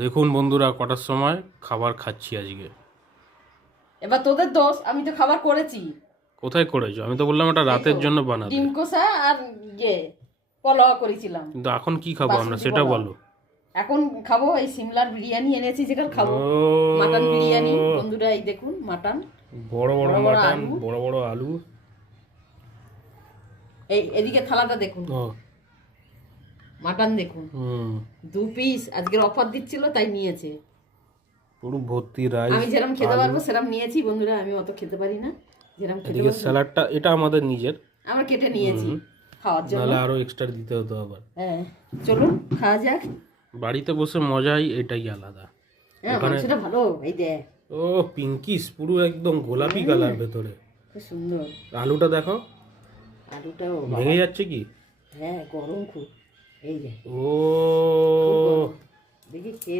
দেখুন বন্ধুরা কটার সময় খাবার খাচ্ছি আজকে। এবার তোদের দোষ, আমি তো খাবার করেছি। কোথায় করেছো? আমি তো বললাম এটা রাতের জন্য বানাতে। ডিম কষা আর পোলাও করেছিলাম। কিন্তু এখন কি খাবো আমরা বাসন্তী সেটা পোলাও। বলো। এখন খাবো এই সিমলার বিরিয়ানি এনেছি, যেটা খাবো। ও মাটন বিরিয়ানি বন্ধুরা, এই দেখুন মাটন, বড় বড় বড় বড় মাটন, আলু। বড় বড় আলু। এই এদিকে থালাটা দেখুন, ও মাটন দেখুন, 2 পিস আজকের অফার দিচ্ছিল তাই নিয়েছে। পুরো ভর্তি রাইস। আমি যেরকম খেতে পারবো সেরকম নিয়েছি বন্ধুরা, আমি অত খেতে পারি না। যেরকম খেতে এদিকে পারবো স্যালাডটা এটা আমাদের নিজের, আমরা কেটে নিয়েছি খাওয়ার জন্য। নাহলে আরো এক্সট্রা দিতে হতো আবার। হ্যাঁ চলুন খাওয়া যাক। বাড়িতে বসে মজাই এটাই আলাদা। হ্যাঁ মাংসটা ভালো, এই দেখ। ও পিঙ্কিশ, পুরো একদম গোলাপি কালার ভেতরে। খুব সুন্দর। আলুটা দেখো, আলুটাও ভেঙে যাচ্ছে কি? হ্যাঁ গরম খুব, এই যে ও দেখি খেয়ে